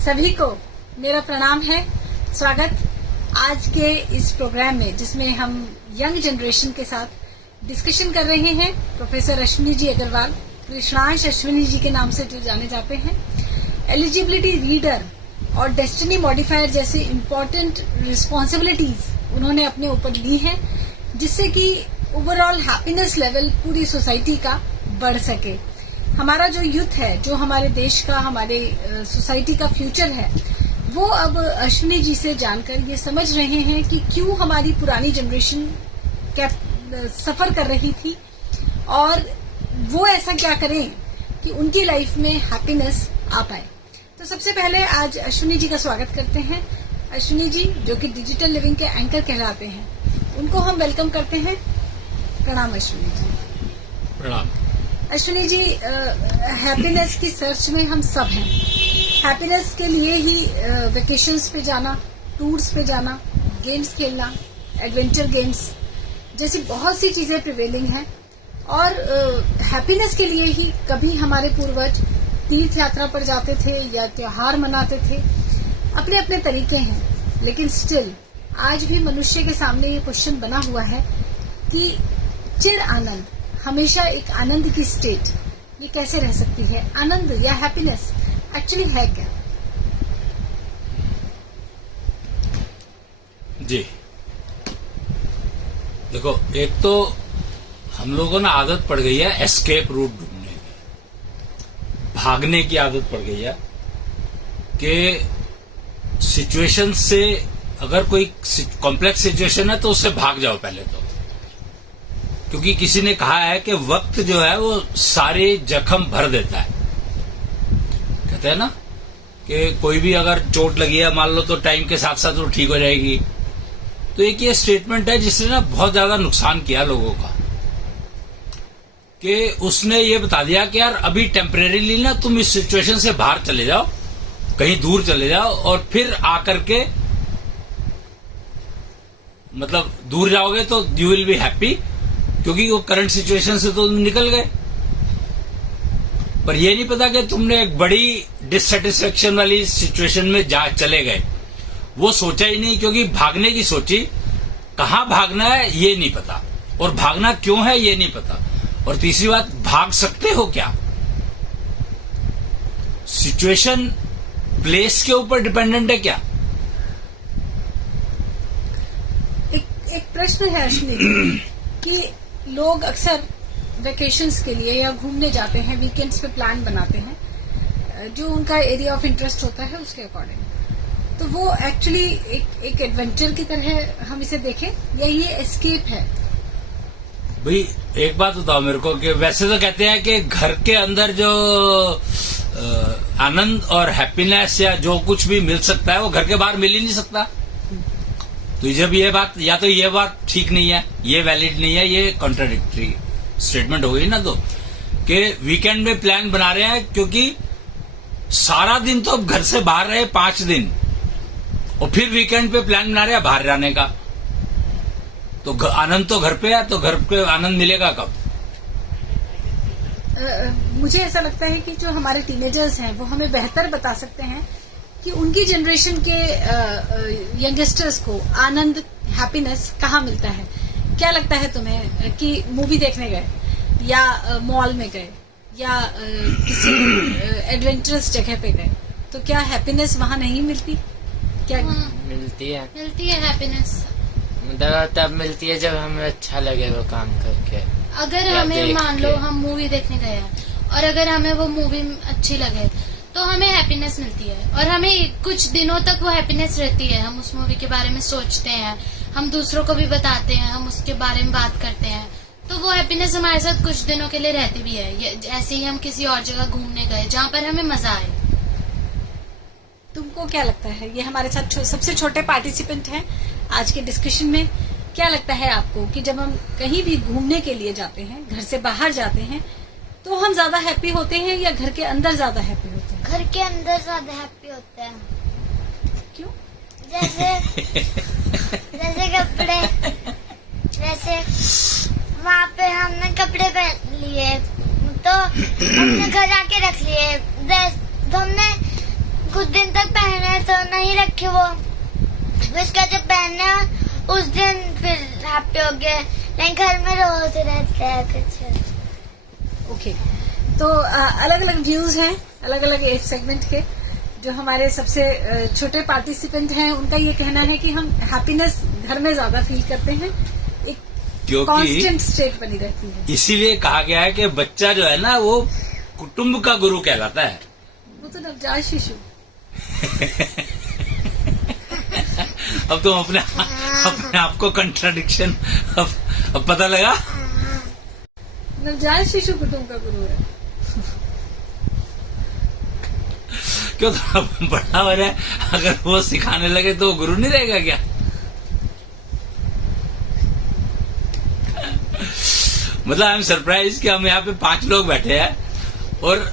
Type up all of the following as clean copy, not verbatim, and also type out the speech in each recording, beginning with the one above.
सभी को मेरा प्रणाम है। स्वागत आज के इस प्रोग्राम में, जिसमें हम यंग जनरेशन के साथ डिस्कशन कर रहे हैं। प्रोफेसर अश्विनी जी अग्रवाल, कृष्णांश अश्विनी जी के नाम से जो जाने जाते हैं, एलिजिबिलिटी रीडर और डेस्टिनी मॉडिफायर जैसे इम्पोर्टेंट रिस्पॉन्सिबिलिटीज उन्होंने अपने ऊपर ली हैं, जिससे कि ओवरऑल हैप्पीनेस लेवल पूरी सोसाइटी का बढ़ सके। हमारा जो यूथ है, जो हमारे देश का, हमारे सोसाइटी का फ्यूचर है, वो अब अश्विनी जी से जानकर ये समझ रहे हैं कि क्यों हमारी पुरानी जनरेशन सफर कर रही थी और वो ऐसा क्या करें कि उनकी लाइफ में हैप्पीनेस आ पाए। तो सबसे पहले आज अश्विनी जी का स्वागत करते हैं। अश्विनी जी, जो कि डिजिटल लिविंग के एंकर कहलाते हैं, उनको हम वेलकम करते हैं। प्रणाम अश्विनी जी। प्रणाम अश्विनी जी, हैप्पीनेस की सर्च में हम सब हैं। हैप्पीनेस के लिए ही वेकेशंस पे जाना, टूर्स पे जाना, गेम्स खेलना, एडवेंचर गेम्स जैसी बहुत सी चीजें प्रिवेलिंग हैं। और हैप्पीनेस के लिए ही कभी हमारे पूर्वज तीर्थ यात्रा पर जाते थे या त्योहार मनाते थे। अपने अपने तरीके हैं, लेकिन स्टिल आज भी मनुष्य के सामने ये क्वेश्चन बना हुआ है कि चिर आनंद, हमेशा एक आनंद की स्टेट, ये कैसे रह सकती है? आनंद या हैप्पीनेस एक्चुअली है क्या? जी, देखो, एक तो हम लोगों ने आदत पड़ गई है एस्केप रूट ढूंढने की, भागने की आदत पड़ गई है कि सिचुएशन से, अगर कोई कॉम्प्लेक्स सिचुएशन है तो उससे भाग जाओ पहले तो, क्योंकि किसी ने कहा है कि वक्त जो है वो सारे जख्म भर देता है। कहते हैं ना कि कोई भी अगर चोट लगी है, मान लो, तो टाइम के साथ साथ वो ठीक हो जाएगी। तो एक ये स्टेटमेंट है जिसने ना बहुत ज्यादा नुकसान किया लोगों का, कि उसने ये बता दिया कि यार अभी टेम्परेरीली ना तुम इस सिचुएशन से बाहर चले जाओ, कहीं दूर चले जाओ, और फिर आकर के, मतलब दूर जाओगे तो यू विल बी हैप्पी, क्योंकि वो करंट सिचुएशन से तो निकल गए। पर ये नहीं पता कि तुमने एक बड़ी डिससेटिस्फेक्शन वाली सिचुएशन में जा चले गए। वो सोचा ही नहीं, क्योंकि भागने की सोची, कहां भागना है ये नहीं पता, और भागना क्यों है ये नहीं पता, और तीसरी बात, भाग सकते हो क्या? सिचुएशन प्लेस के ऊपर डिपेंडेंट है क्या? एक प्रश्न है अश्विनी कि लोग अक्सर वेकेशंस के लिए या घूमने जाते हैं, वीकेंड्स पे प्लान बनाते हैं जो उनका एरिया ऑफ इंटरेस्ट होता है उसके अकॉर्डिंग। तो वो एक्चुअली एक एडवेंचर की तरह हम इसे देखें, या ये एस्केप है? भाई एक बात बताओ मेरे को, कि वैसे तो कहते हैं कि घर के अंदर जो आनंद और हैप्पीनेस या जो कुछ भी मिल सकता है वो घर के बाहर मिल ही नहीं सकता। तो जब ये बात, या तो ये बात ठीक नहीं है, ये वैलिड नहीं है, ये कॉन्ट्राडिक्टरी स्टेटमेंट हो गई ना। तो कि वीकेंड में प्लान बना रहे हैं, क्योंकि सारा दिन तो घर से बाहर रहे 5 दिन, और फिर वीकेंड पे प्लान बना रहे हैं बाहर जाने का, तो आनंद तो घर पे है, तो घर पे आनंद मिलेगा कब? मुझे ऐसा लगता है कि जो हमारे टीनेजर्स हैं वो हमें बेहतर बता सकते हैं कि उनकी जनरेशन के यंगस्टर्स को आनंद, हैप्पीनेस कहाँ मिलता है। क्या लगता है तुम्हें कि मूवी देखने गए या मॉल में गए या किसी एडवेंचरस जगह पे गए, तो क्या हैप्पीनेस वहाँ नहीं मिलती? क्या मिलती है हैप्पीनेस, मतलब तब मिलती है जब हमें अच्छा लगे वो काम करके। अगर हमें, मान लो, हम मूवी देखने गए हैं और अगर हमें वो मूवी अच्छी लगे तो हमें हैप्पीनेस मिलती है, और हमें कुछ दिनों तक वो हैप्पीनेस रहती है। हम उस मूवी के बारे में सोचते हैं, हम दूसरों को भी बताते हैं, हम उसके बारे में बात करते हैं, तो वो हैप्पीनेस हमारे साथ कुछ दिनों के लिए रहती भी है। ऐसे ही हम किसी और जगह घूमने गए जहाँ पर हमें मजा आए। तुमको क्या लगता है? ये हमारे साथ सबसे छोटे पार्टिसिपेंट हैं आज के डिस्कशन में। क्या लगता है आपको कि जब हम कहीं भी घूमने के लिए जाते हैं, घर से बाहर जाते हैं, तो हम ज्यादा हैप्पी होते हैं या घर के अंदर ज्यादा हैप्पी होते हैं? घर के अंदर ज्यादा हैप्पी होते हैं। क्यों? जैसे कपड़े, जैसे वहाँ पे हमने कपड़े पहन लिए तो हमने घर आके रख लिए, तो हमने कुछ दिन तक वहीं रखे वो, फिर उसका जब पहना उस दिन फिर हैप्पी हो गए, लेकिन घर में रोज रहते हैं कुछ। ओके, तो अलग अलग व्यूज हैं, अलग अलग एज सेगमेंट के। जो हमारे सबसे छोटे पार्टिसिपेंट हैं उनका ये कहना है कि हम हैप्पीनेस घर में ज्यादा फील करते हैं, एक कांस्टेंट स्टेट बनी रहती है। इसीलिए कहा गया है कि बच्चा जो है ना वो कुटुंब का गुरु कहलाता है। वो तो नवजात शिशु। अब तुम अपने आप को कंट्राडिक्शन अब पता लगा। नवजात शिशु कुटुंब का गुरु है। क्यों, थोड़ा बड़ा हो रहा है, अगर वो सिखाने लगे तो वो गुरु नहीं रहेगा क्या? मतलब आई एम सरप्राइज कि हम यहाँ पे 5 लोग बैठे हैं और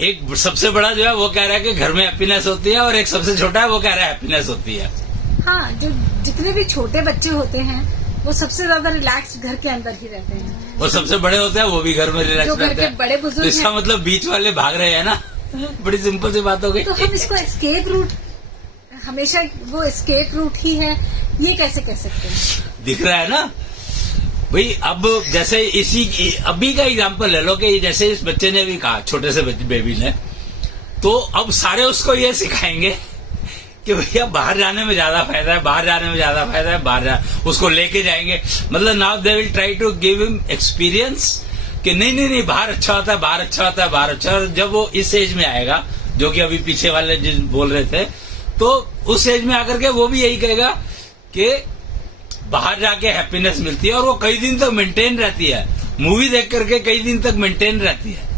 एक सबसे बड़ा जो है वो कह रहा है कि घर में हैप्पीनेस होती है और एक सबसे छोटा है वो कह रहा है हैप्पीनेस होती है। हाँ, जो जितने भी छोटे बच्चे होते हैं वो सबसे ज्यादा रिलैक्स घर के अंदर ही रहते हैं, और सबसे बड़े होते हैं वो भी घर में रिलैक्स जो घर रहते के हैं। बड़े बुजुर्ग तो इसका हैं। मतलब बीच वाले भाग रहे हैं ना। बड़ी सिंपल सी बात हो गई। तो हम इसको एस्केप रूट, हमेशा वो एस्केप रूट ही है, ये कैसे कह सकते हैं? दिख रहा है ना भाई। अब जैसे अभी का एग्जांपल ले लो कि जैसे इस बच्चे ने भी कहा, छोटे से बेबी ने, तो अब सारे उसको ये सिखाएंगे कि भैया बाहर जाने में ज्यादा फायदा है, बाहर जाने में ज्यादा फायदा है, उसको लेके जाएंगे। मतलब now they will try to give him experience कि नहीं बाहर अच्छा होता है, बाहर अच्छा होता है, बाहर अच्छा। और जब वो इस एज में आएगा, जो कि अभी पीछे वाले जिन बोल रहे थे, तो उस एज में आकर के वो भी यही कहेगा कि बाहर जाके हैप्पीनेस मिलती है और वो कई दिन तक मेंटेन रहती है। मूवी देख करके कई दिन तक मेंटेन रहती है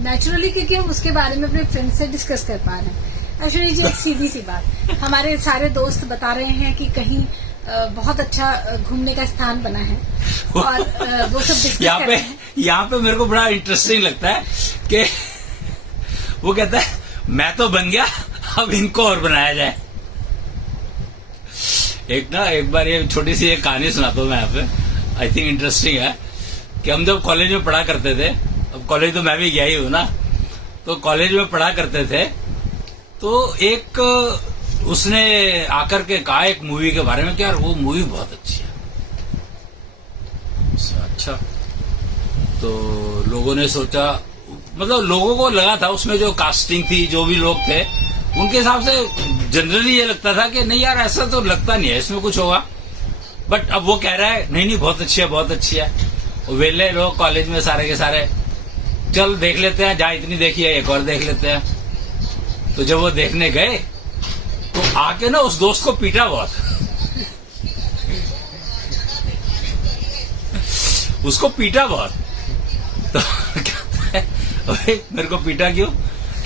नेचुरली, क्योंकि हम उसके बारे में अपने फ्रेंड से डिस्कस कर पा रहे हैं। अश्विनी जी, एक सीधी सी बात, हमारे सारे दोस्त बता रहे हैं कि कहीं बहुत अच्छा घूमने का स्थान बना है और वो सब डिस्कस कर रहे हैं। यहाँ पे मेरे को बड़ा इंटरेस्टिंग लगता है कि वो कहता है मैं तो बन गया, अब इनको और बनाया जाए। एक बार ये छोटी सी एक कहानी सुनाता हूँ मैं यहाँ पे, आई थिंक इंटरेस्टिंग है। कि हम जब कॉलेज में पढ़ा करते थे, अब कॉलेज तो मैं भी गया ही हूँ ना, तो कॉलेज में पढ़ा करते थे, तो एक उसने आकर के कहा एक मूवी के बारे में कि यार वो मूवी बहुत अच्छी है। अच्छा, तो लोगों ने सोचा, मतलब लोगों को लगा था उसमें जो कास्टिंग थी, जो भी लोग थे, उनके हिसाब से जनरली ये लगता था कि नहीं यार ऐसा तो लगता नहीं है, इसमें कुछ होगा। बट अब वो कह रहा है नहीं बहुत अच्छी है, बहुत अच्छी है। वेले लोग कॉलेज में सारे के सारे, चल देख लेते हैं, जहाँ इतनी देखी है एक और देख लेते हैं। तो जब वो देखने गए तो आके ना उस दोस्त को पीटा बहुत। उसको पीटा बहुत। तो कहता है अरे मेरे को पीटा क्यों?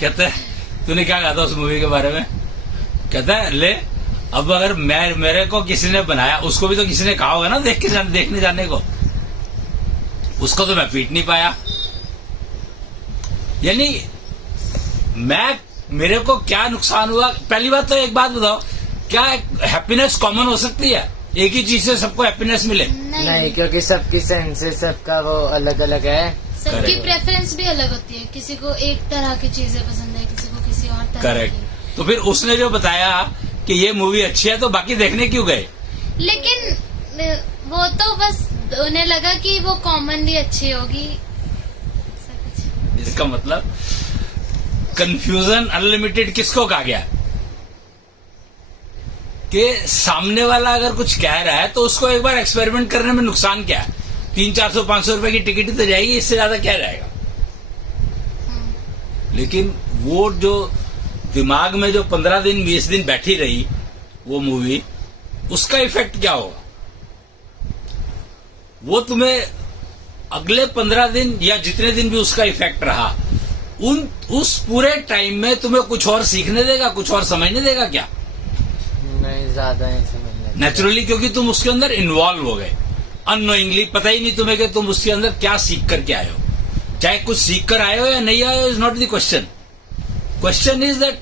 कहता है तूने क्या कहा था उस मूवी के बारे में? कहता है ले, अब अगर मेरे को किसी ने बनाया, उसको भी तो किसी ने कहा होगा ना देखने जाने को, उसको तो मैं पीट नहीं पाया। यानी मेरे को क्या नुकसान हुआ? पहली बात तो एक बात बताओ, क्या हैप्पीनेस कॉमन हो सकती है? एक ही चीज से सबको हैप्पीनेस मिले? नहीं, क्योंकि सबकी सेंस सबका वो अलग अलग है, सबकी प्रेफरेंस भी अलग होती है। किसी को एक तरह की चीजें पसंद है, किसी को किसी और तरह करेक्ट। की। तो फिर उसने जो बताया कि ये मूवी अच्छी है, तो बाकी देखने क्यों गए? लेकिन वो तो बस उन्हें लगा कि वो कॉमनली अच्छी होगी, ऐसा कुछ। इसका मतलब कंफ्यूजन अनलिमिटेड किसको कहा गया? कि सामने वाला अगर कुछ कह रहा है तो उसको एक बार एक्सपेरिमेंट करने में नुकसान क्या है? 300-400-500 रुपए की टिकट ही तो जाएगी, इससे ज्यादा क्या जाएगा? लेकिन वो जो दिमाग में जो 15 दिन 20 दिन बैठी रही वो मूवी, उसका इफेक्ट क्या होगा? वो तुम्हें अगले 15 दिन या जितने दिन भी उसका इफेक्ट रहा, उस पूरे टाइम में तुम्हें कुछ और सीखने देगा, कुछ और समझने देगा क्या? नहीं, ज्यादा नहीं समझने। नेचुरली, क्योंकि तुम उसके अंदर इन्वॉल्व हो गए अननोइंगली, पता ही नहीं तुम्हें कि तुम उसके अंदर क्या सीख करके आए हो। चाहे कुछ सीख कर आए हो या नहीं आए हो, is not the question. Question is that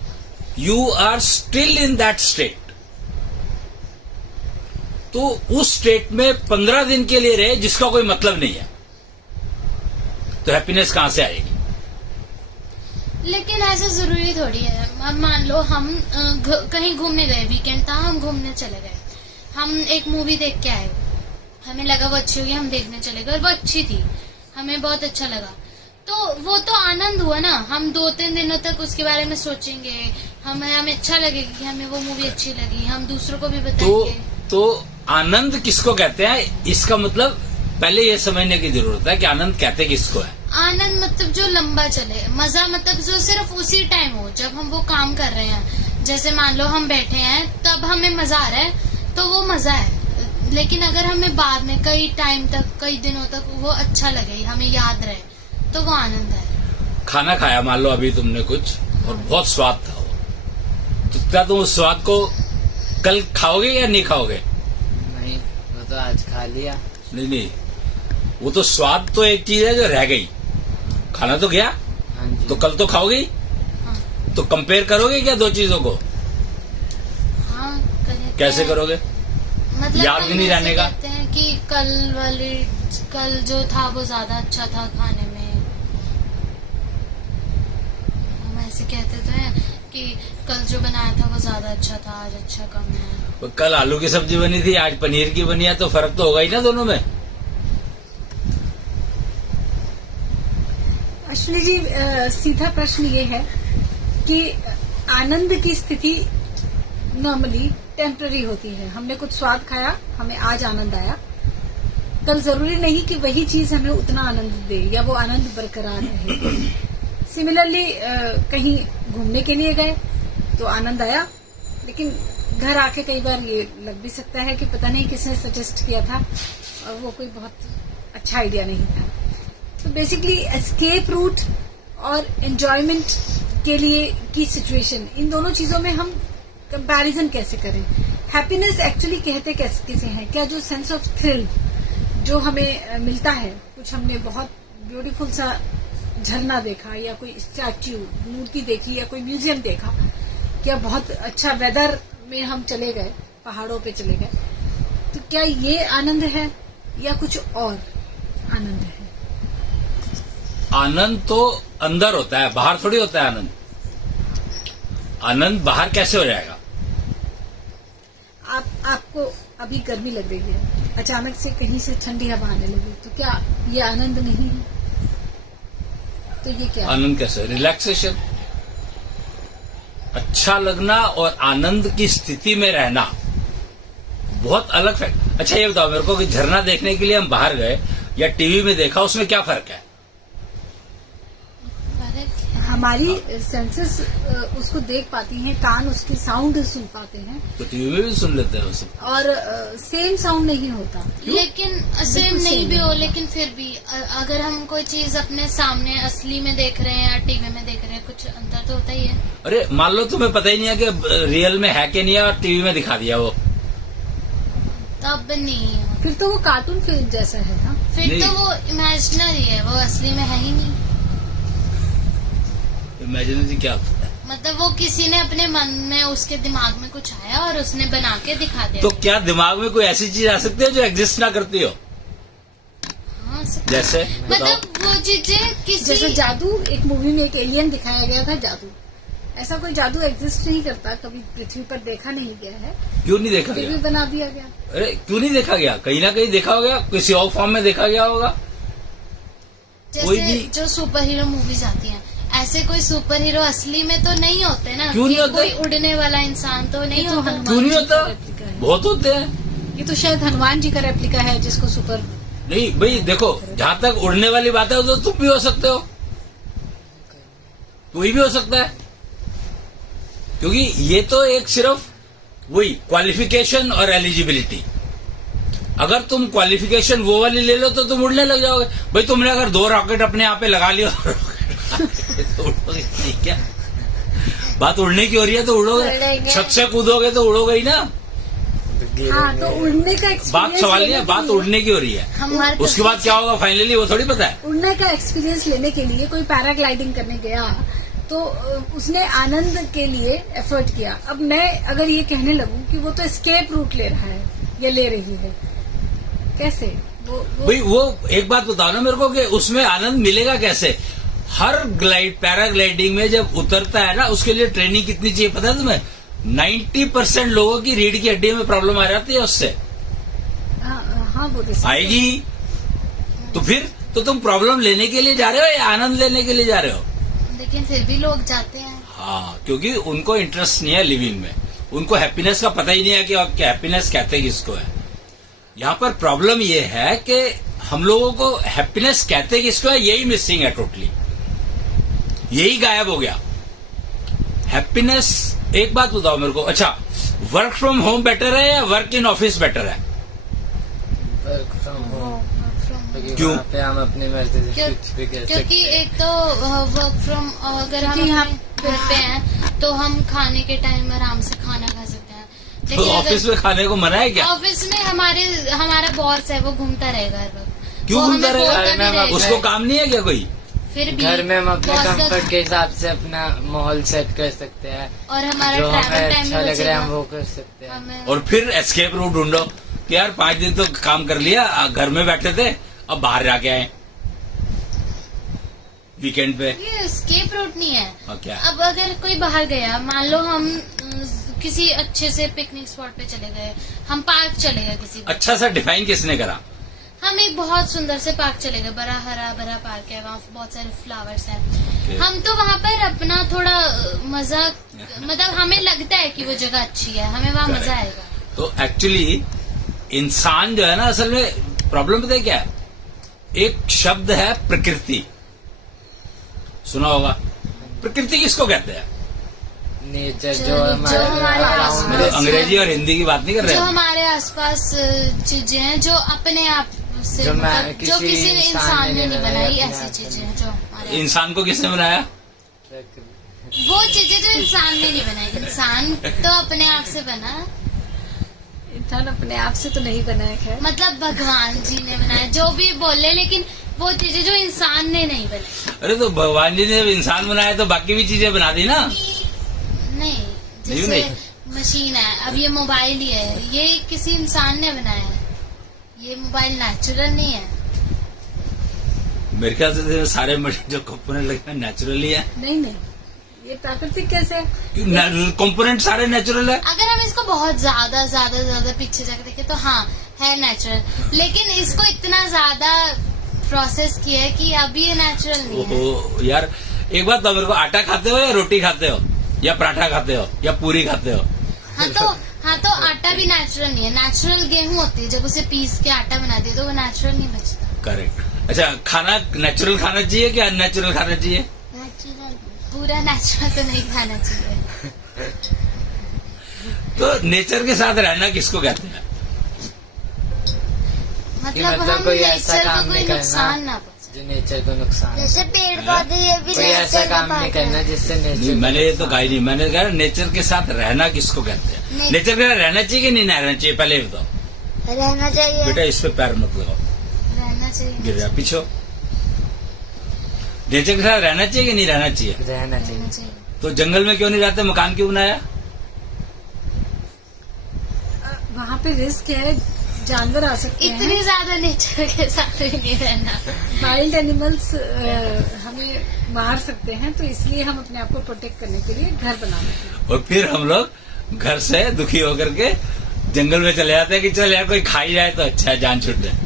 you are still in that state. तो उस स्टेट में 15 दिन के लिए रहे जिसका कोई मतलब नहीं है, तो हैप्पीनेस कहां से आएगी? लेकिन ऐसा जरूरी थोड़ी है। अब मान लो हम कहीं घूमने गए, वीकेंड था, हम घूमने चले गए, हम एक मूवी देख के आए, हमें लगा वो अच्छी होगी, हम देखने चले गए और वो अच्छी थी, हमें बहुत अच्छा लगा, तो वो तो आनंद हुआ ना। हम 2-3 दिनों तक उसके बारे में सोचेंगे, हमें अच्छा लगेगा कि हमें वो मूवी अच्छी लगी, हम दूसरों को भी बताएंगे। तो आनंद किसको कहते हैं, इसका मतलब पहले ये समझने की जरूरत है कि आनंद कहते किसको है। आनंद मतलब जो लंबा चले, मजा मतलब जो सिर्फ उसी टाइम हो जब हम वो काम कर रहे हैं। जैसे मान लो हम बैठे हैं तब हमें मजा आ रहा है तो वो मजा है, लेकिन अगर हमें बाद में कई टाइम तक, कई दिनों तक वो अच्छा लगे, हमें याद रहे, तो वो आनंद है। खाना खाया मान लो अभी तुमने कुछ और बहुत स्वाद था वो, तो क्या तुम उस स्वाद को कल खाओगे या नहीं खाओगे? नहीं, वो तो आज खा लिया। नहीं, वो तो स्वाद तो एक चीज है जो रह गई, खाना तो गया, हाँ जी। तो कल तो खाओगे। हाँ, तो कंपेयर करोगे क्या दो चीजों को? हाँ करें। कैसे करोगे? मतलब याद भी हम नहीं ऐसे रहने का? कहते हैं कि कल जो था वो ज्यादा अच्छा था खाने में। हम ऐसे कहते तो हैं कि कल जो बनाया था वो ज्यादा अच्छा था, आज अच्छा कम है। कल आलू की सब्जी बनी थी, आज पनीर की बनी है, तो फर्क तो होगा ही ना दोनों में। अश्विनी जी, सीधा प्रश्न ये है कि आनंद की स्थिति नॉर्मली टेम्पररी होती है। हमने कुछ स्वाद खाया, हमें आज आनंद आया, कल जरूरी नहीं कि वही चीज हमें उतना आनंद दे या वो आनंद बरकरार रहे। सिमिलरली कहीं घूमने के लिए गए तो आनंद आया, लेकिन घर आके कई बार ये लग भी सकता है कि पता नहीं किसने सजेस्ट किया था और वो कोई बहुत अच्छा आइडिया नहीं था। तो बेसिकली एस्केप रूट और एंजॉयमेंट के लिए की सिचुएशन, इन दोनों चीजों में हम कंपैरिजन कैसे करें? हैप्पीनेस एक्चुअली कहते किसे हैं? क्या जो सेंस ऑफ थ्रिल जो हमें मिलता है, कुछ हमने बहुत ब्यूटीफुल सा झरना देखा या कोई स्टैच्यू मूर्ति देखी या कोई म्यूजियम देखा, क्या बहुत अच्छा वेदर में हम चले गए, पहाड़ों पे चले गए, तो क्या ये आनंद है या कुछ और आनंद है? आनंद तो अंदर होता है, बाहर थोड़ी होता है आनंद। आनंद बाहर कैसे हो जाएगा? आपको अभी गर्मी लग रही है, अचानक से कहीं से ठंडी हवा आने लगी, तो क्या ये आनंद नहीं है? तो ये क्या आनंद कैसे? रिलैक्सेशन, अच्छा लगना और आनंद की स्थिति में रहना बहुत अलग फैक्ट। अच्छा ये बताओ मेरे को कि झरना देखने के लिए हम बाहर गए या टीवी में देखा, उसमें क्या फर्क है? हमारी सेंसेस उसको देख पाती हैं, कान उसकी साउंड सुन पाते हैं, तो टीवी में भी सुन लेते हैं उसे, और सेम साउंड नहीं होता। लेकिन सेम नहीं भी हो, लेकिन फिर भी अगर हम कोई चीज अपने सामने असली में देख रहे हैं या टीवी में देख रहे हैं, कुछ अंतर तो होता ही है। अरे मान लो तुम्हें पता ही नहीं है कि रियल में है कि नहीं है और टीवी में दिखा दिया वो, तब नहीं है, फिर तो वो कार्टून फिल्म जैसा है ना। फिर नहीं। तो वो इमेजिनरी है, वो असली में है ही नहीं। इमेजिनरी क्या होता है? मतलब वो किसी ने अपने मन में, उसके दिमाग में कुछ आया और उसने बना के दिखा दिया। तो क्या दिमाग में कोई ऐसी चीज आ सकती है जो एग्जिस्ट ना करती हो? हाँ, जैसे मतलब वो चीजें किसी, जैसे जादू, एक मूवी में एक एलियन दिखाया गया था, जादू, ऐसा कोई जादू एग्जिस्ट नहीं करता, कभी पृथ्वी पर देखा नहीं गया है, क्यों नहीं देखा फिर भी गया? बना दिया गया। अरे क्यों नहीं देखा गया? कहीं ना कहीं देखा होगा, किसी और फॉर्म में देखा गया होगा। कोई जैसे भी- जो सुपर हीरो मूवीज आती हैं, ऐसे कोई सुपर हीरो असली में तो नहीं होते ना। क्यों नहीं कि होते? कोई उड़ने वाला इंसान तो नहीं ये तो होता। हनुमान क्यों नहीं जी होता? का रेप्लिका है। बहुत होते हैं। ये तो शायद हनुमान जी का रेप्लिका है जिसको सुपर। नहीं भाई देखो, जहां तक उड़ने वाली बात है तो तुम भी हो सकते हो, कोई भी हो सकता है, क्योंकि ये तो एक सिर्फ वही क्वालिफिकेशन और एलिजिबिलिटी। अगर तुम क्वालिफिकेशन वो वाली ले लो तो तुम उड़ने लग जाओगे। भाई तुमने अगर 2 रॉकेट अपने यहाँ पे लगा लिया तो उड़ोगे नहीं क्या? बात उड़ने की हो रही है तो उड़ोगे, उड़ेंगे। छत से कूदोगे तो उड़ोगे ही ना। हाँ, तो उड़ने का बात एक्सपीरियंस सवाल नहीं है, लेने बात के लिए- उड़ने की हो रही है। हमारे उसके बाद क्या होगा फाइनली वो थोड़ी पता है। उड़ने का एक्सपीरियंस लेने के लिए कोई पैराग्लाइडिंग करने गया तो उसने आनंद के लिए एफर्ट किया। अब मैं अगर ये कहने लगूं कि वो तो एस्केप रूट ले रहा है या ले रही है, कैसे? वो भाई वो एक बात बताओ ना मेरे को कि उसमें आनंद मिलेगा कैसे? हर पैराग्लाइडिंग में जब उतरता है ना, उसके लिए ट्रेनिंग कितनी चाहिए पता है तुम्हें? 90% लोगों की रीढ़ की हड्डी में प्रॉब्लम आ जाती है उससे। हाँ वो तो आएगी तो फिर तो तुम प्रॉब्लम लेने के लिए जा रहे हो या आनंद लेने के लिए जा रहे हो? लेकिन फिर भी लोग जाते हैं। हाँ, क्योंकि उनको इंटरेस्ट नहीं है लिविंग में, उनको हैप्पीनेस का पता ही नहीं है कि हैप्पीनेस कहते किसको है। यहाँ पर प्रॉब्लम ये है कि हम लोगों को हैप्पीनेस कहते किसको है, यही मिसिंग है टोटली, यही गायब हो गया। हैप्पीनेस, एक बात बताओ मेरे को, अच्छा वर्क फ्रॉम होम बेटर है या वर्क इन ऑफिस बेटर है? Work from home. क्यों? वहाँ पे हम अपनी मर्जी से कुछ भी कर सकते क्योंकि एक तो वर्क फ्रॉम, अगर हम क्योंकि यहाँ घर पे हैं तो हम खाने के टाइम आराम से खाना खा सकते हैं। तो लेकिन ऑफिस में खाने को मना है क्या? ऑफिस में हमारा बॉस है, वो घूमता रहेगा हर वक्त। क्यों वो घूमता हमें रहेगा? बोलता भी रहेगा। उसको काम नहीं है क्या कोई? फिर भी घर में हम अपने boss का- कंफर्ट के हिसाब से अपना माहौल सेट कर सकते हैं, और हमारा जो ट्रैवल हमें टाइम अच्छा भी लग रहा है हम बचेगा। वो कर सकते हैं। हमें और फिर एस्केप रूट ढूंढो कि यार 5 दिन तो काम कर लिया, घर में बैठे थे, अब बाहर जाके आए वीकेंड पे। ये एस्केप रूट नहीं है। और क्या? अब अगर कोई बाहर गया, मान लो हम किसी अच्छे से पिकनिक स्पॉट पे चले गए, हम पार्क चले गए किसी भी, अच्छा सा डिफाइन किसने करा? हम एक बहुत सुंदर से पार्क चले गए, बड़ा हरा भरा पार्क है, वहाँ बहुत सारे फ्लावर्स हैं। हम तो वहाँ पर अपना थोड़ा मजा, मतलब हमें लगता है कि वो जगह अच्छी है, हमें वहाँ मजा आएगा। तो एक्चुअली इंसान जो है ना, असल में प्रॉब्लम पता है क्या है? एक शब्द है प्रकृति, सुना होगा। प्रकृति किसको कहते हैं? नेचर जो जो हमारे हमारे मतलब अंग्रेजी और हिंदी की बात नहीं कर रहे जो हम। हमारे आसपास चीजें हैं, जो अपने आप से जो मतलब जो किसी किसी इंसान ने नहीं बनाई, अपने ऐसी आप चीजें हैं जो हमारे इंसान को किसने बनाया? वो चीजें जो इंसान ने नहीं बनाई। इंसान तो अपने आप से बना, इंसान अपने आप से तो नहीं बना है, खैर। मतलब भगवान जी ने बनाया, जो भी बोले, लेकिन वो चीजें जो इंसान ने नहीं बनाई। अरे तो भगवान जी ने जब इंसान बनाया तो बाकी भी चीजें बना दी ना। नहीं, जैसे नहीं। मशीन है, अब ये मोबाइल ही है, ये किसी इंसान ने बनाया है, ये मोबाइल नेचुरल नहीं है। मेरे ख्याल से सारे जो कंपोनेंट लगे हैं नेचुरली है। नहीं नहीं, ये प्राकृतिक कैसे है? कंपोनेंट सारे नेचुरल है। अगर हम इसको बहुत ज्यादा पीछे जाकर देखें तो हाँ है नेचुरल, लेकिन इसको इतना ज्यादा प्रोसेस किया है कि अभी ये नेचुरल नहीं है। ओहो यार, एक बात तो मेरे को, आटा खाते हो या रोटी खाते हो या पराठा खाते हो या पूरी खाते हो? हाँ तो आटा भी नेचुरल नहीं है। नेचुरल गेहूं होती है, जब उसे पीस के आटा बना दिया तो वो नेचुरल नहीं बचता। करेक्ट। अच्छा, खाना नेचुरल खाना चाहिए कि अननेचुरल खाना चाहिए? नेचुरल, पूरा नेचुरल तो नहीं खाना चाहिए। तो नेचर के साथ रहना किसको कहते हैं? मतलब मतलब हम कोई ऐसा नेचर काम को कोई नहीं करना नुकसान ना पहुंचाए। जो नेचर को नुकसान, जैसे पेड़ पौधे, ये भी कोई ऐसा नेचर का काम नहीं पार्ट करना है। जिससे नहीं, नेचर मैंने ये तो कहा ही नहीं। मैंने कहा नेचर के साथ रहना किसको कहते हैं? नहीं। नेचर के साथ रहना चाहिए कि नहीं रहना चाहिए, पहले बताओ। रहना चाहिए। बेटा इस पे पैर मत लगाओ, रहना चाहिए। गिर जा पीछे। नेचर के साथ रहना चाहिए कि नहीं रहना चाहिए? रहना रहना चाहिए। चाहिए। तो जंगल में क्यों नहीं रहते? मकान क्यों बनाया? वहाँ पे रिस्क है, जानवर आ सकते हैं। इतनी ज्यादा नेचर के साथ भी नहीं रहना। वाइल्ड एनिमल्स हमें मार सकते हैं, तो इसलिए हम अपने आप को प्रोटेक्ट करने के लिए घर बना लेते हैं। और फिर हम लोग घर से दुखी होकर के जंगल में चले जाते हैं कि चल यार कोई खा ही जाए तो अच्छा है, जान छूट जाए।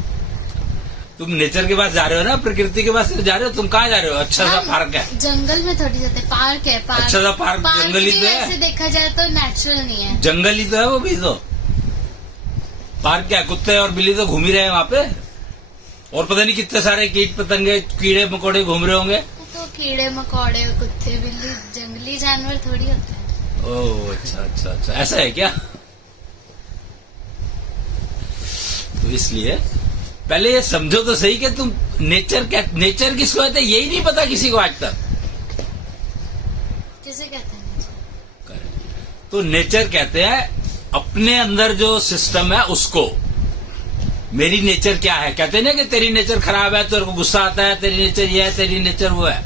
तुम नेचर के पास जा रहे हो ना, प्रकृति के पास जा रहे हो। तुम कहाँ जा रहे हो? अच्छा सा हम पार्क है। जंगल में थोड़ी जाते, पार्क है। पार्क अच्छा सा पार्क जंगल ही भी तो है। वैसे देखा जाए तो नेचुरल नहीं है। जंगल ही तो है वो भी तो। पार्क क्या, कुत्ते और बिल्ली तो घूम ही रहे हैं वहाँ पे, और पता नहीं कितने सारे कीट पतंगे कीड़े मकोड़े घूम रहे होंगे। तो कीड़े मकोड़े कुत्ते बिल्ली जंगली जानवर थोड़ी होते हैं। ओह अच्छा अच्छा अच्छा, ऐसा है क्या? तो इसलिए पहले ये समझो तो सही कि तुम नेचर किसको कहते हैं, यही नहीं पता किसी को आज तक। किसे कहते हैं? तो नेचर कहते हैं अपने अंदर जो सिस्टम है उसको। मेरी नेचर क्या है? कहते हैं ना कि तेरी नेचर खराब है, तेरे को गुस्सा आता है, तेरी नेचर ये है, तेरी नेचर वो है।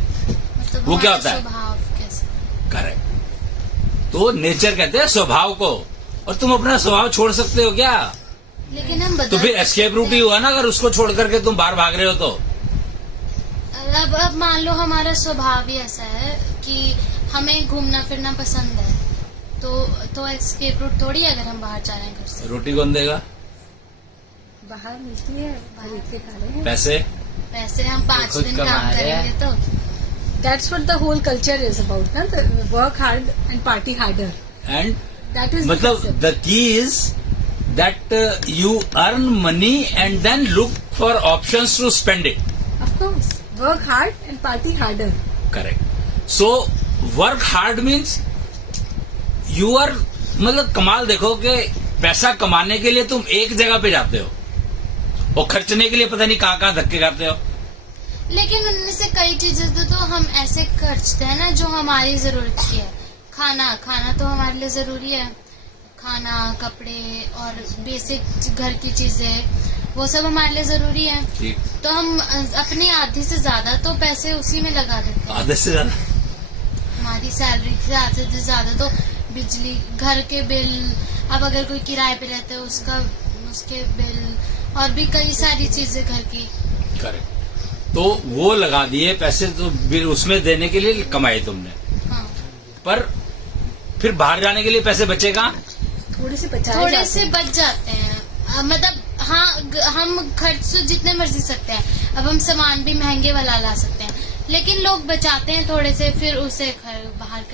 मतलब वो क्या हमारा होता है? स्वभाव कैसा? करेक्ट। तो नेचर कहते हैं स्वभाव को, और तुम अपना स्वभाव छोड़ सकते हो क्या? लेकिन हम तो फिर एस्केप रूट ही हुआ ना, अगर उसको छोड़ करके तुम बाहर भाग रहे हो तो। अब मान लो हमारा स्वभाव ही ऐसा है कि हमें घूमना फिरना पसंद है, तो एस्केप रूट थोड़ी है अगर हम बाहर जा रहे हैं घर से। रोटी कौन देगा? बाहर मिलती है, खरीद के खा रहे हैं। पैसे हम 5 खुद दिन कमा काम रहे हैं। करेंगे तो That's what the whole culture is about, ना? Work hard and party harder. And That is the मतलब concept. The key is that you earn money and then look for options to spend it. Of course, work hard and party harder. Correct. So work hard means you are, मतलब कमाल देखो कि पैसा कमाने के लिए तुम एक जगह पे जाते हो और खर्चने के लिए पता नहीं कहाँ कहाँ धक्के खाते हो. लेकिन उनमें से कई चीजें तो हम ऐसे खर्चते हैं ना जो हमारी जरूरत की है। खाना तो हमारे लिए जरूरी है, खाना, कपड़े और बेसिक घर की चीजें वो सब हमारे लिए जरूरी है। ठीक. तो हम अपनी आधी से ज्यादा तो पैसे उसी में लगा देते हैं। आधे से ज्यादा. हमारी सैलरी से आधे से ज्यादा तो बिजली, घर के बिल, अब अगर कोई किराए पे रहता है उसके बिल और भी कई सारी चीजें घर की। करेक्ट. तो वो लगा दिए पैसे, तो फिर उसमें देने के लिए कमाए तुमने, हाँ, पर फिर बाहर जाने के लिए पैसे बचेगा. थोड़े से बचाए थोड़े जाते से हैं। बच जाते हैं। मतलब हाँ, हम खर्च तो जितने मर्जी सकते हैं। अब हम सामान भी महंगे वाला ला सकते हैं, लेकिन लोग बचाते हैं थोड़े से, फिर उसे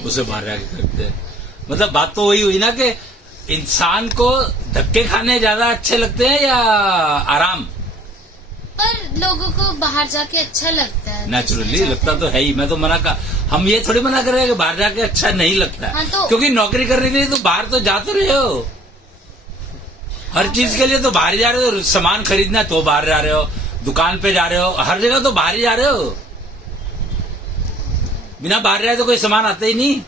उसे बाहर जाके खरीदते हैं. मतलब बात तो वही हुई ना कि इंसान को धक्के खाने ज्यादा अच्छे लगते हैं या आराम. पर लोगों को बाहर जाके अच्छा लगता है। नेचुरली लगता तो है ही. मैं तो हम ये थोड़ी मना कर रहे हैं कि बाहर जाके अच्छा नहीं लगता है. हाँ, तो क्योंकि नौकरी करने के लिए तो बाहर तो जा तो रहे हो, हर चीज के लिए तो बाहर जा रहे हो. सामान खरीदना तो बाहर जा रहे हो, दुकान पे जा रहे हो, हर जगह तो बाहर ही जा रहे हो. बिना बाहर जाए तो कोई सामान आता ही नहीं.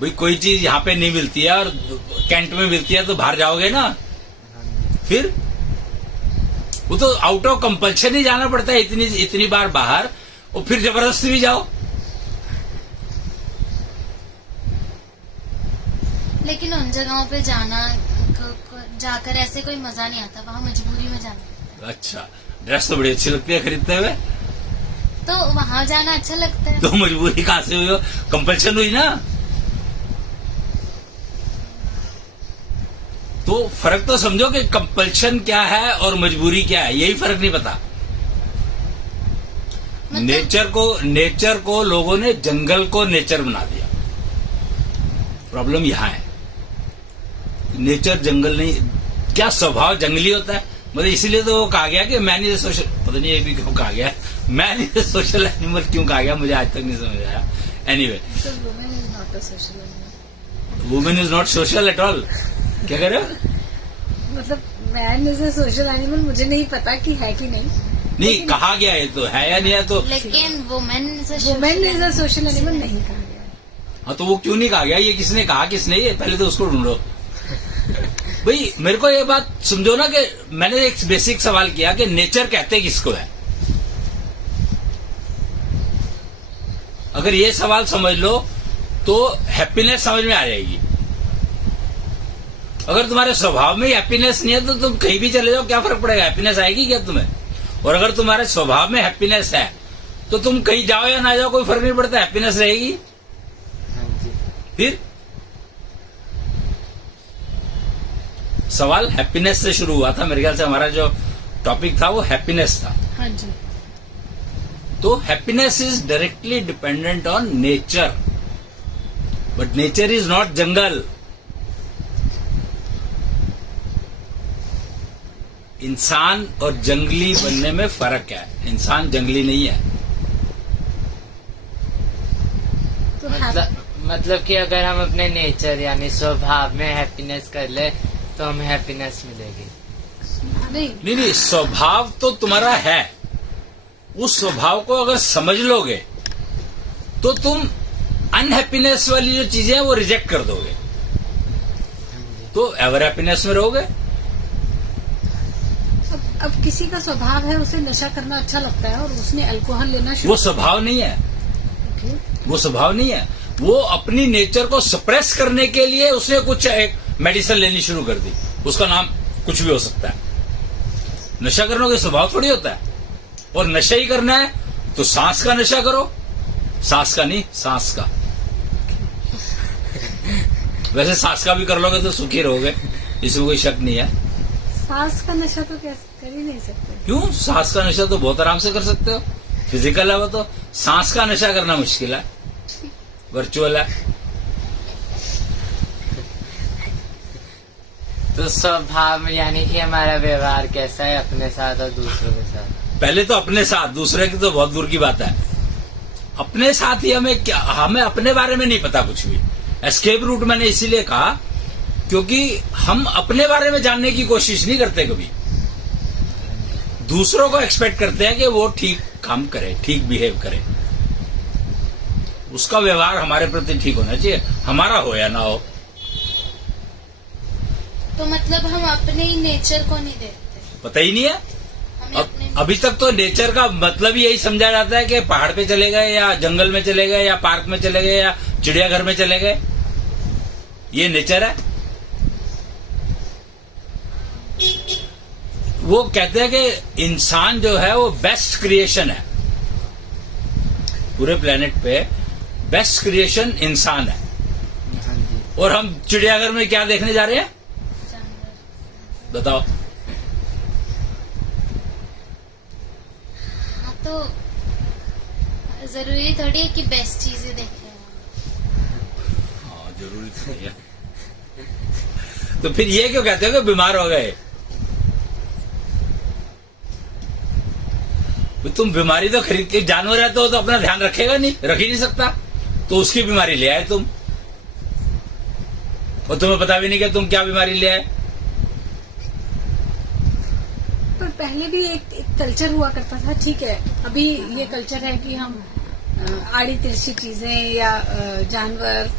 भाई कोई चीज यहाँ पे नहीं मिलती है और कैंट में मिलती है तो बाहर जाओगे ना. फिर वो तो आउट ऑफ कंपल्शन ही जाना पड़ता है इतनी बार बाहर, और फिर जबरदस्ती भी जाओ. लेकिन उन जगहों पे जाकर ऐसे कोई मजा नहीं आता, वहाँ मजबूरी में जाना। अच्छा, ड्रेस तो बड़ी अच्छी लगती है खरीदते हुए, तो वहाँ जाना अच्छा लगता है। तो मजबूरी कहाँ से हुई हो? कंपल्शन हुई ना. तो फर्क तो समझो कि कंपल्शन क्या है और मजबूरी क्या है, यही फर्क नहीं पता. मतलब नेचर को लोगों ने जंगल को नेचर बना दिया. प्रॉब्लम यहाँ है, नेचर जंगल नहीं. क्या स्वभाव जंगली होता है, मतलब इसीलिए तो वो कहा गया कि मैन इज सोशल, पता नहीं ये भी क्यों कहा गया, मैन इज सोशल एनिमल क्यों कहा गया, मुझे आज तक नहीं समझ आया. Anyway, women is not social at all. क्या कह रहे हो? मतलब man is a social animal, मुझे नहीं पता कि है कि नहीं. नहीं कहा गया है तो है या नहीं है तो. लेकिन women is a social animal नहीं कहा गया है. हाँ तो वो क्यों नहीं कहा गया, ये किसने कहा किसने, ये पहले तो उसको ढूंढो. भाई मेरे को ये बात समझो ना कि मैंने एक बेसिक सवाल किया कि नेचर कहते किसको है. अगर ये सवाल समझ लो तो हैप्पीनेस समझ में आ जाएगी. अगर तुम्हारे स्वभाव में हैप्पीनेस नहीं है तो तुम कहीं भी चले जाओ, क्या फर्क पड़ेगा, हैप्पीनेस आएगी क्या तुम्हें. और अगर तुम्हारे स्वभाव में हैप्पीनेस है तो तुम कहीं जाओ या ना जाओ कोई फर्क नहीं पड़ता, हैप्पीनेस रहेगी. हाँ जी. फिर सवाल हैप्पीनेस से शुरू हुआ था, मेरे ख्याल से हमारा जो टॉपिक था वो हैप्पीनेस था. हाँ जी. तो happiness is directly dependent on nature, but nature is not jungle. इंसान और जंगली बनने में फर्क है, इंसान जंगली नहीं है. तो मतलब कि अगर हम अपने नेचर यानी स्वभाव में हैप्पीनेस कर ले तो हमें हैप्पीनेस मिलेगी. नहीं, स्वभाव तो तुम्हारा है, उस स्वभाव को अगर समझ लोगे तो तुम अनहैप्पीनेस वाली जो चीजें हैं वो रिजेक्ट कर दोगे, तो एवर हैप्पीनेस में रहोगे. अब किसी का स्वभाव है उसे नशा करना अच्छा लगता है और उसने अल्कोहल लेना शुरू. वो स्वभाव नहीं है, वो स्वभाव नहीं है. वो अपनी नेचर को सप्रेस करने के लिए उसने कुछ एक मेडिसिन लेनी शुरू कर दी, उसका नाम कुछ भी हो सकता है। नशा करने का स्वभाव थोड़ी होता है, और नशा ही करना है तो सांस का नशा करो, सांस का नहीं, सांस का। वैसे सांस का भी कर लोगे तो सुखी रहोगे, इसमें कोई शक नहीं है। सांस का नशा तो क्या कर ही नहीं सकते। क्यों? सांस का नशा तो बहुत आराम से कर सकते हो, फिजिकल है वो तो। सांस का नशा करना मुश्किल है, वर्चुअल है। तो स्वभाव यानी कि हमारा व्यवहार कैसा है अपने साथ और दूसरों के साथ? पहले तो अपने साथ, दूसरे की तो बहुत दूर की बात है। अपने साथ ही हमें अपने बारे में नहीं पता कुछ भी। एस्केप रूट मैंने इसीलिए कहा क्योंकि हम अपने बारे में जानने की कोशिश नहीं करते कभी। दूसरों को एक्सपेक्ट करते हैं कि वो ठीक काम करे, ठीक बिहेव करे, उसका व्यवहार हमारे प्रति ठीक होना चाहिए, हमारा हो या ना हो। तो मतलब हम अपने ही नेचर को नहीं देखते, पता ही नहीं है। हमें अपने अभी तक तो नेचर का मतलब ही यही समझा जाता है कि पहाड़ पे चले गए या जंगल में चले गए या पार्क में चले गए या चिड़ियाघर में चले गए, ये नेचर है। वो कहते हैं कि इंसान जो है वो बेस्ट क्रिएशन है, पूरे प्लेनेट पे बेस्ट क्रिएशन इंसान है। हाँ जी। और हम चिड़ियाघर में क्या देखने जा रहे हैं जानवर। बताओ? हाँ, तो जरूरी थोड़ी है कि बेस्ट चीजें देखें। हाँ, जरूरी तो नहीं है। तो फिर ये क्यों कहते हो कि बीमार हो गए? तुम बीमारी तो खरीद के, जानवर है तो अपना ध्यान रखेगा नहीं, रख ही नहीं सकता, तो उसकी बीमारी ले आए तुम, और तुम्हें पता भी नहीं कि तुम क्या बीमारी ले आए। पर पहले भी एक कल्चर हुआ करता था, ठीक है। अभी ये कल्चर है कि हम आड़ी तिरछी चीजें या जानवर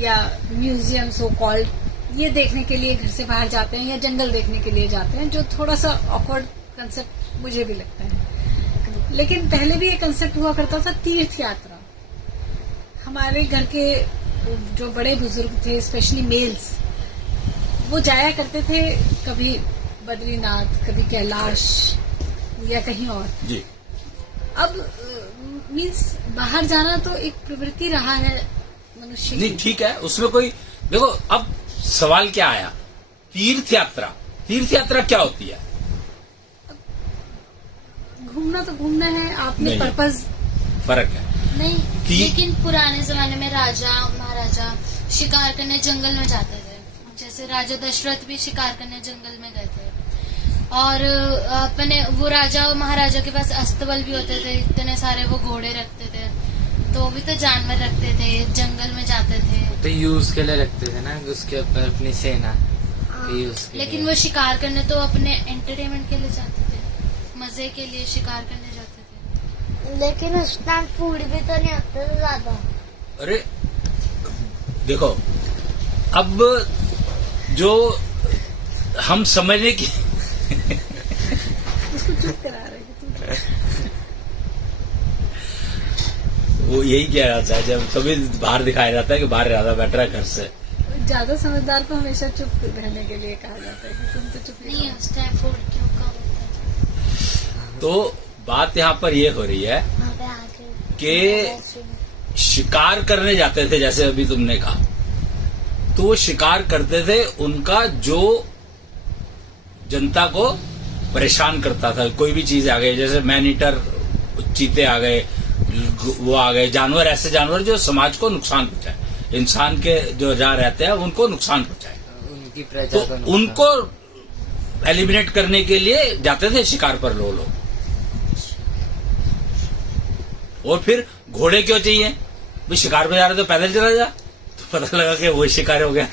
या म्यूजियम सो कॉल्ड, ये देखने के लिए घर से बाहर जाते हैं या जंगल देखने के लिए जाते हैं, जो थोड़ा सा ऑकवर्ड कंसेप्ट मुझे भी लगता है। लेकिन पहले भी ये कंसेप्ट हुआ करता था तीर्थ यात्रा। हमारे घर के जो बड़े बुजुर्ग थे, स्पेशली मेल्स, वो जाया करते थे कभी बद्रीनाथ, कभी कैलाश या कहीं और जी। अब मीन्स बाहर जाना तो एक प्रवृत्ति रहा है मनुष्य नहीं, की। ठीक है, उसमें कोई, देखो अब सवाल क्या आया, तीर्थ यात्रा। तीर्थ यात्रा क्या होती है? घूमना तो घूमना है, आपने नहीं। पर्पज फर्क है। नहीं, कि- लेकिन पुराने जमाने में राजा महाराजा शिकार करने जंगल में जाते थे। जैसे राजा दशरथ भी शिकार करने जंगल में गए थे, और अपने वो राजा और महाराजा के पास अस्तबल भी होते थे, इतने सारे वो घोड़े रखते थे, तो वो भी तो जानवर रखते थे, जंगल में जाते थे। तो यूज के लिए रखते थे ना, उसके ऊपर अपनी सेना के यूज के लेकिन लिए। वो शिकार करने तो अपने एंटरटेनमेंट के लिए जाते थे, मजे के लिए शिकार करने जाते थे। लेकिन उस टाइम फूड भी तो नहीं होता था ज्यादा। अरे देखो, अब जो हम समझने की उसको चुप करा रहे थे। वो यही कह रहा था, जब कभी बाहर दिखाया जाता है कि बाहर ज्यादा बेटर है घर से। ज्यादा समझदार को हमेशा चुप रहने के लिए कहा जाता है कि तुम तो चुप नहीं, उस टाइम फूड क्यों कम होता था। तो बात यहाँ पर ये हो रही है वहाँ पे आके कि शिकार करने जाते थे, जैसे अभी तुमने कहा, तो वो शिकार करते थे, उनका जो जनता को परेशान करता था, कोई भी चीज आ गई, जैसे मैन ईटर चीते आ गए, वो आ गए, जानवर, ऐसे जानवर जो समाज को नुकसान पहुंचाए, इंसान के जो जहाँ रहते हैं उनको नुकसान पहुंचाए, उनकी प्रजा तो को नुकसान। उनको एलिमिनेट करने के लिए जाते थे शिकार पर लोग। और फिर घोड़े क्यों चाहिए? भाई शिकार पे जा रहे तो पैदल चला जा, तो पता लगा कि वो शिकार हो गया।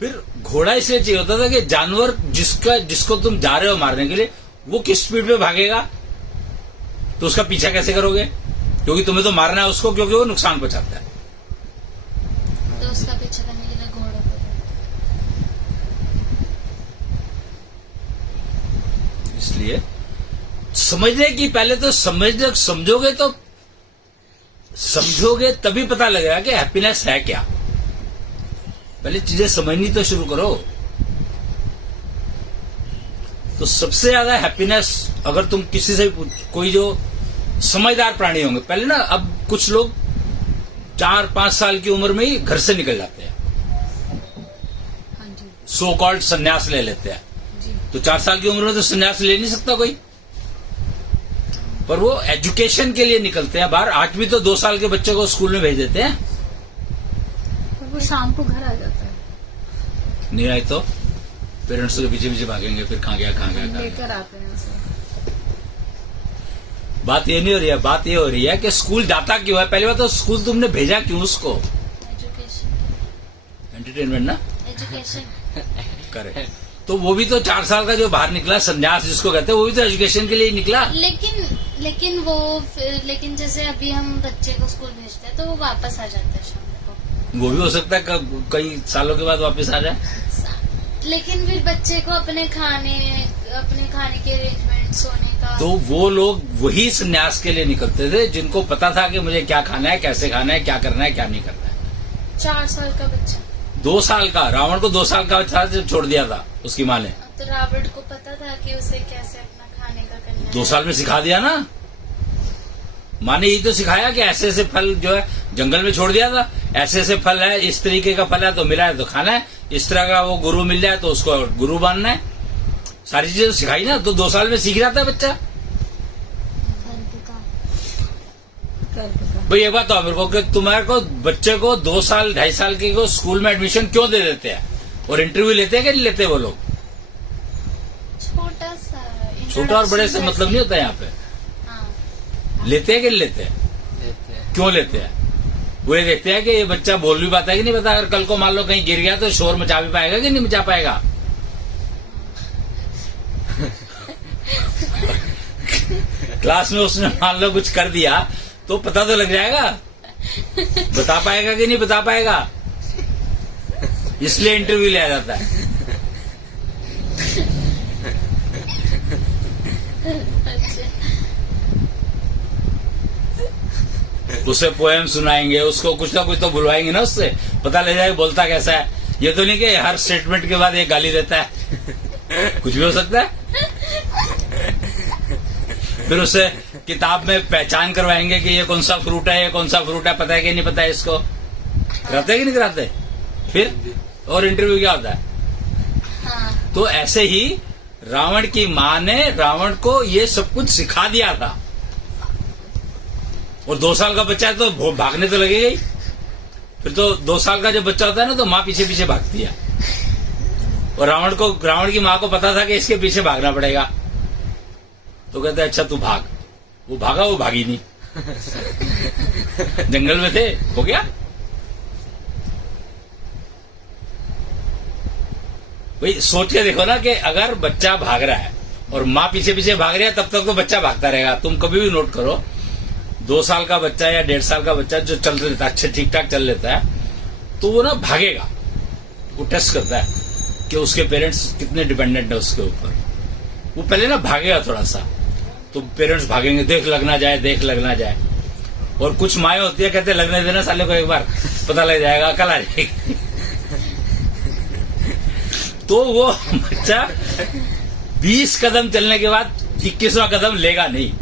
फिर घोड़ा इसलिए चाहिए होता था कि जानवर जिसको तुम जा रहे हो मारने के लिए, वो किस स्पीड पे भागेगा, तो उसका पीछा कैसे करोगे? क्योंकि तुम्हें तो मारना है उसको, क्योंकि वो नुकसान पहुंचाता है। तो उसका पीछा करने के लिए घोड़ों को। इसलिए समझने की, पहले तो समझोगे तभी पता लगेगा कि हैप्पीनेस है क्या। पहले चीजें समझनी तो शुरू करो। तो सबसे ज्यादा हैप्पीनेस अगर तुम किसी से कोई जो समझदार प्राणी होंगे, पहले ना, अब कुछ लोग 4-5 साल की उम्र में ही घर से निकल जाते हैं, हाँ जी सो कॉल्ड संन्यास ले लेते हैं। जी। तो 4 साल की उम्र में तो संन्यास ले नहीं सकता कोई, पर वो एजुकेशन के लिए निकलते हैं बाहर। 8वीं तो 2 साल के बच्चे को स्कूल में भेज देते हैं, और वो शाम को घर आ जाता है, नहीं आए तो पेरेंट्स के पीछे पीछे भागेंगे, फिर कहाँ गया कहाँ गया। लेकर आते हैं उसे। बात ये नहीं हो रही है, बात ये हो रही है कि स्कूल जाता क्यों है। पहली बात तो स्कूल तुमने भेजा क्यों उसको? एजुकेशन, एंटरटेनमेंट ना एजुकेशन। करे। तो वो भी तो 4 साल का जो बाहर निकला, संन्यास जिसको कहते हैं, वो भी तो एजुकेशन के लिए ही निकला। लेकिन जैसे अभी हम बच्चे को स्कूल भेजते हैं तो वो वापस आ जाता है शाम को। वो भी हो सकता है कई सालों के बाद वापस आ जाए। लेकिन फिर बच्चे को अपने खाने के अरेंजमेंट, सोने का, तो वो लोग वही संन्यास के लिए निकलते थे जिनको पता था कि मुझे क्या खाना है, कैसे खाना है, क्या करना है, क्या नहीं करना है। 4 साल का बच्चा, 2 साल का, रावण को 2 साल का बच्चा छोड़ दिया था उसकी माँ ने। तो रावण को पता था कि उसे कैसे अपना खाने का करना है। 2 साल में सिखा दिया ना, माँ ने यही तो सिखाया कि ऐसे ऐसे फल जो है जंगल में छोड़ दिया था, ऐसे ऐसे फल है, इस तरीके का फल है तो मिला है तो खाना है, इस तरह का वो गुरु मिल जाए तो उसको गुरु मानना है। सारी चीजें तो सिखाई ना, तो 2 साल में सीख जाता है बच्चा। भाई ये बात तो मेरे को कि तुम्हारे को बच्चे को 2 साल 2.5 साल के को स्कूल में एडमिशन क्यों दे देते हैं, और इंटरव्यू लेते हैं कि नहीं लेते वो लोग? छोटा सा, छोटा और बड़े से मतलब नहीं होता यहाँ पे। हाँ। लेते हैं कि नहीं लेते हैं? लेते हैं। क्यों लेते हैं? वो ये देखते हैं कि ये बच्चा बोल भी पाता है कि नहीं पता। अगर कल को मान लो कहीं गिर गया तो शोर मचा भी पाएगा कि नहीं मचा पाएगा? क्लास में उसने मान लो कुछ कर दिया तो पता तो लग जाएगा, बता पाएगा कि नहीं बता पाएगा, इसलिए इंटरव्यू लिया जाता है। उसे पोएम सुनाएंगे, उसको कुछ ना कुछ तो बुलवाएंगे ना, उससे पता लग जाएगा बोलता कैसा है। ये तो नहीं कि हर स्टेटमेंट के बाद एक गाली देता है, कुछ भी हो सकता है। फिर उसे किताब में पहचान करवाएंगे कि ये कौन सा फ्रूट है, ये कौन सा फ्रूट है, पता है कि नहीं पता है इसको, कराते कि नहीं कराते? फिर और इंटरव्यू क्या होता है? हाँ। तो ऐसे ही रावण की माँ ने रावण को ये सब कुछ सिखा दिया था, और 2 साल का बच्चा है तो भागने तो लगेगा ही। फिर तो 2 साल का जब बच्चा होता है ना तो माँ पीछे पीछे भागती है, और रावण की माँ को पता था कि इसके पीछे भागना पड़ेगा, तो कहते अच्छा तू भाग। वो भागा, वो भागी नहीं, जंगल में थे, हो गया। भाई सोच के देखो ना कि अगर बच्चा भाग रहा है और माँ पीछे पीछे भाग रही है, तब तक तो बच्चा भागता रहेगा। तुम कभी भी नोट करो, 2 साल का बच्चा या 1.5 साल का बच्चा जो चल लेता है, अच्छे ठीक ठाक चल लेता है, तो वो ना भागेगा, वो टेस्ट करता है कि उसके पेरेंट्स कितने डिपेंडेंट है उसके ऊपर। वो पहले ना भागेगा थोड़ा सा, तो पेरेंट्स भागेंगे, देख लगना जाए, देख लगना जाए। और कुछ माएँ होती है कहते लगने देना साले को, एक बार पता लग जाएगा, कल आ जाएगी। तो वो बच्चा 20 कदम चलने के बाद 21वां कदम लेगा नहीं,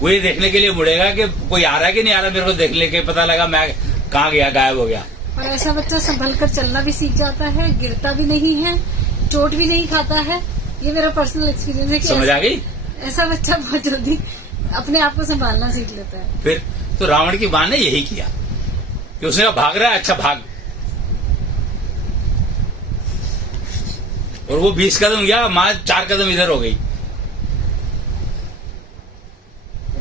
वो ये देखने के लिए मुड़ेगा कि कोई आ रहा है कि नहीं आ रहा, मेरे को देखने के पता लगा मैं कहाँ गया, गायब हो गया। और ऐसा बच्चा संभल कर चलना भी सीख जाता है, गिरता भी नहीं है, चोट भी नहीं खाता है। ये मेरा पर्सनल एक्सपीरियंस है कि समझ आ गई? ऐसा बच्चा बहुत जल्दी अपने आप को संभालना सीख लेता है। फिर तो रावण की माँ ने यही किया कि उसने कहा भाग रहा है, अच्छा भाग। और वो 20 कदम गया, माँ 4 कदम इधर हो गई।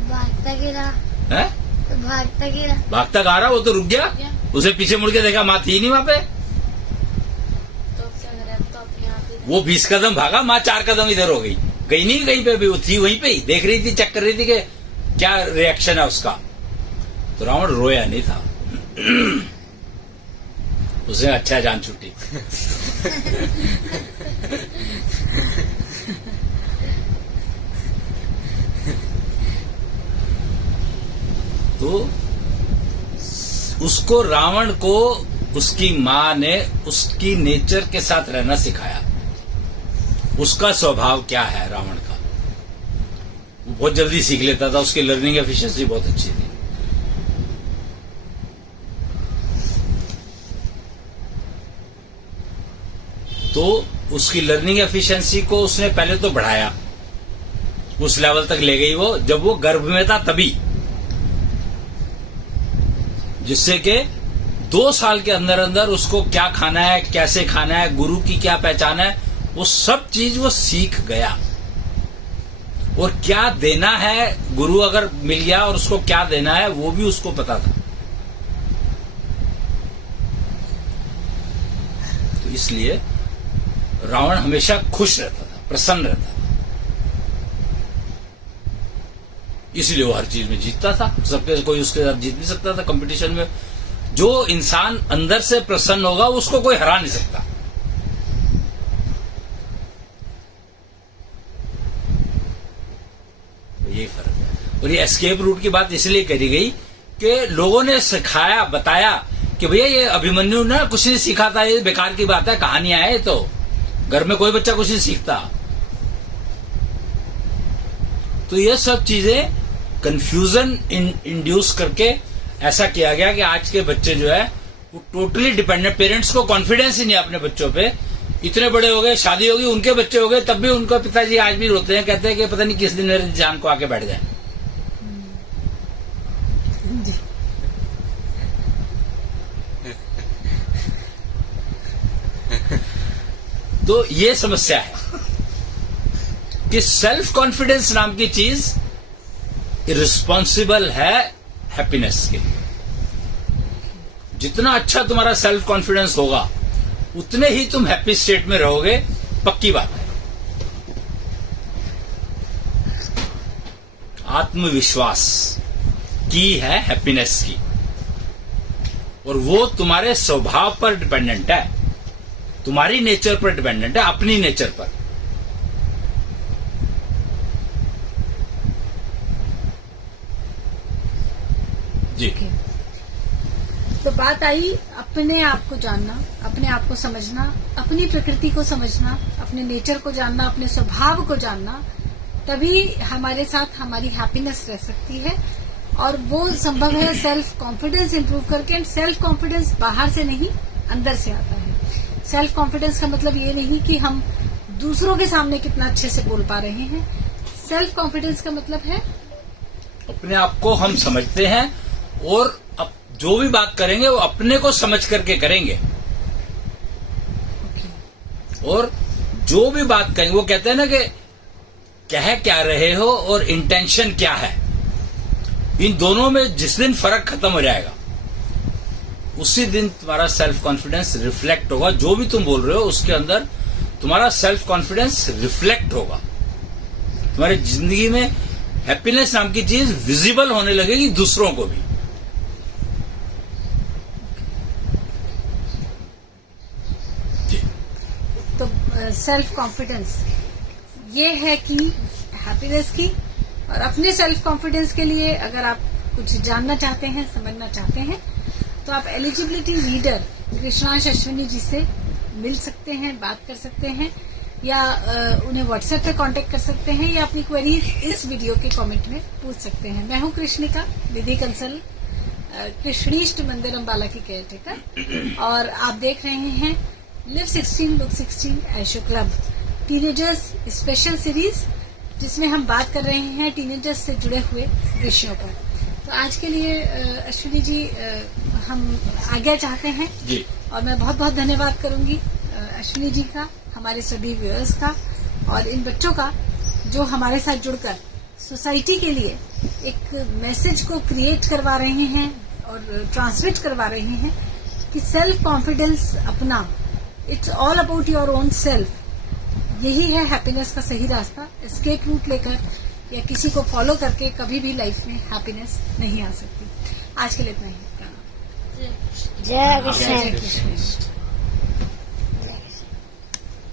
भागता गिरा, है? भागता गिरा, भागता गा रहा, वो तो रुक गया, उसे पीछे मुड़ के देखा, माँ थी नहीं वहां पे। तो क्या करें, अब तो अपने आप ही। वो 20 कदम भागा, माँ 4 कदम इधर हो गई, कहीं नहीं कहीं पे भी, वो थी वहीं पे ही, देख रही थी, चेक कर रही थी कि क्या रिएक्शन है उसका। तो रावण रोया नहीं था, उसने अच्छा जान छुट्टी। तो उसको रावण को उसकी माँ ने उसकी नेचर के साथ रहना सिखाया। उसका स्वभाव क्या है रावण का, वो बहुत जल्दी सीख लेता था, उसकी लर्निंग एफिशिएंसी बहुत अच्छी थी। तो उसकी लर्निंग एफिशिएंसी को उसने पहले तो बढ़ाया, उस लेवल तक ले गई वो जब वो गर्भ में था तभी, जिससे कि 2 साल के अंदर अंदर उसको क्या खाना है, कैसे खाना है, गुरु की क्या पहचान है, वो सब चीज वो सीख गया। और क्या देना है, गुरु अगर मिल गया और उसको क्या देना है वो भी उसको पता था। तो इसलिए रावण हमेशा खुश रहता था, प्रसन्न रहता था, इसलिए वो हर चीज में जीतता था। सबके कोई उसके साथ जीत नहीं सकता था कंपटीशन में। जो इंसान अंदर से प्रसन्न होगा उसको कोई हरा नहीं सकता। तो यही फर्क है। और ये एस्केप रूट की बात इसलिए करी गई कि लोगों ने सिखाया, बताया कि भैया ये अभिमन्यु ने कुछ नहीं सीखा था, ये बेकार की बात है, कहानियां है। तो घर में कोई बच्चा कुछ नहीं सीखता। तो ये सब चीजें कंफ्यूजन इंड्यूस करके ऐसा किया गया कि आज के बच्चे जो है वो टोटली डिपेंडेंट, पेरेंट्स को कॉन्फिडेंस ही नहीं अपने बच्चों पे। इतने बड़े हो गए, शादी होगी, उनके बच्चे हो गए, तब भी उनका पिताजी आज भी रोते हैं, कहते हैं कि पता नहीं किस दिन मेरी जान को आके बैठ जाए। तो ये समस्या है कि सेल्फ कॉन्फिडेंस नाम की चीज रिस्पॉन्सिबल है हैप्पीनेस के लिए। जितना अच्छा तुम्हारा सेल्फ कॉन्फिडेंस होगा उतने ही तुम हैप्पी स्टेट में रहोगे, पक्की बात है। आत्मविश्वास की है हैप्पीनेस की, और वो तुम्हारे स्वभाव पर डिपेंडेंट है, तुम्हारी नेचर पर डिपेंडेंट है, अपनी नेचर पर। जी। तो बात आई अपने आप को जानना, अपने आप को समझना, अपनी प्रकृति को समझना, अपने नेचर को जानना, अपने स्वभाव को जानना, तभी हमारे साथ हमारी हैप्पीनेस रह सकती है। और वो संभव है सेल्फ कॉन्फिडेंस इंप्रूव करके। एंड सेल्फ कॉन्फिडेंस बाहर से नहीं, अंदर से आता है। सेल्फ कॉन्फिडेंस का मतलब ये नहीं कि हम दूसरों के सामने कितना अच्छे से बोल पा रहे हैं। सेल्फ कॉन्फिडेंस का मतलब है अपने आप को हम समझते हैं और अब जो भी बात करेंगे वो अपने को समझ करके करेंगे। और जो भी बात करेंगे, वो कहते हैं ना कि कह क्या रहे हो और इंटेंशन क्या है, इन दोनों में जिस दिन फर्क खत्म हो जाएगा उसी दिन तुम्हारा सेल्फ कॉन्फिडेंस रिफ्लेक्ट होगा। जो भी तुम बोल रहे हो उसके अंदर तुम्हारा सेल्फ कॉन्फिडेंस रिफ्लेक्ट होगा। तुम्हारी जिंदगी में हैप्पीनेस नाम की चीज विजिबल होने लगेगी दूसरों को भी। तो सेल्फ कॉन्फिडेंस ये है कि हैप्पीनेस की। और अपने सेल्फ कॉन्फिडेंस के लिए अगर आप कुछ जानना चाहते हैं, समझना चाहते हैं, तो आप एलिजिबिलिटी लीडर कृष्णांश अश्विनी जी से मिल सकते हैं, बात कर सकते हैं, या उन्हें व्हाट्सएप पे कांटेक्ट कर सकते हैं, या अपनी क्वेरीज इस वीडियो के कमेंट में पूछ सकते हैं। मैं हूं कृष्णिका, विधि कंसल, कृष्णीष्ट मंदिर अम्बाला की केयरटेकर, और आप देख रहे हैं लिव 16 लुक 16 ऐशो क्लब टीनेजर्स स्पेशल सीरीज, जिसमें हम बात कर रहे हैं टीनेजर्स से जुड़े हुए विषयों पर। तो आज के लिए अश्विनी जी हम आज्ञा चाहते हैं जी। और मैं बहुत बहुत धन्यवाद करूंगी अश्विनी जी का, हमारे सभी व्यूअर्स का, और इन बच्चों का जो हमारे साथ जुड़कर सोसाइटी के लिए एक मैसेज को क्रिएट करवा रहे हैं और ट्रांसमिट करवा रहे हैं कि सेल्फ कॉन्फिडेंस अपना, it's all about your own self. यही है हैप्पीनेस का सही रास्ता। एस्केप रूट लेकर या किसी को फॉलो करके कभी भी लाइफ में हैप्पीनेस नहीं आ सकती। आज के लिए इतना ही। जय कृष्ण। जय कृष्ण।